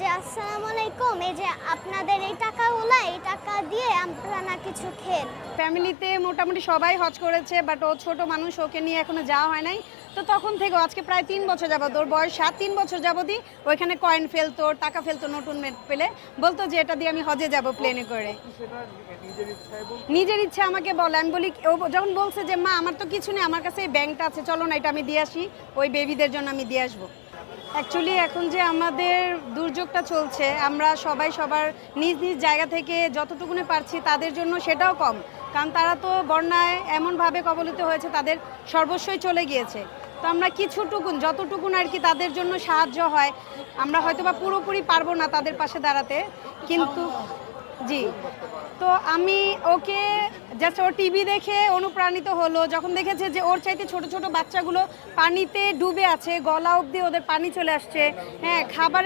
যে আসসালামু আলাইকুম, এই যে আপনাদের এই টাকাগুলা, এই টাকা দিয়ে আপনারা কিছু খেন। ফ্যামিলিতে মোটামুটি সবাই হজ করেছে, বাট ও ছোট মানুষ, ওকে নিয়ে এখনো যাওয়া হয় নাই। তো তখন থেকে আজকে প্রায় 3 বছর যাবত, ওর বয়স 3 বছর যাবতই ওইখানে কয়েন ফেলতো, টাকা ফেলতো, নতুন পেলে বলতো যে এটা দিয়ে আমি হজে যাব প্লেনে করে। নিজের ইচ্ছা আমাকে বলে, আমি বলি, ও যখন বলছে যে মা আমার তো কিছু নেই, আমার কাছে এই ব্যাংকটা আছে, চলো না এটা আমি দিয়ে আসি, ওই বেবিদের জন্য আমি দিয়ে আসবো। অ্যাকচুয়ালি এখন যে আমাদের দুর্যোগটা চলছে, আমরা সবাই সবার নিজ নিজ জায়গা থেকে যতটুকুনি পারছি তাদের জন্য সেটাও কম, কারণ তারা তো বন্যায় এমনভাবে কবলিত হয়েছে, তাদের সর্বস্বই চলে গিয়েছে। তো আমরা কিছুটুকুন, যতটুকুন আর কি তাদের জন্য সাহায্য হয়, আমরা হয়তো বা পুরোপুরি পারবো না তাদের পাশে দাঁড়াতে, কিন্তু জি। তো আমি ওকে জাস্ট ওর টিভি দেখে অনুপ্রাণিত হলো, যখন দেখেছে যে ওর চাইতে ছোট ছোট বাচ্চাগুলো পানিতে ডুবে আছে, গলা অবধি ওদের পানি চলে আসছে, হ্যাঁ, খাবারের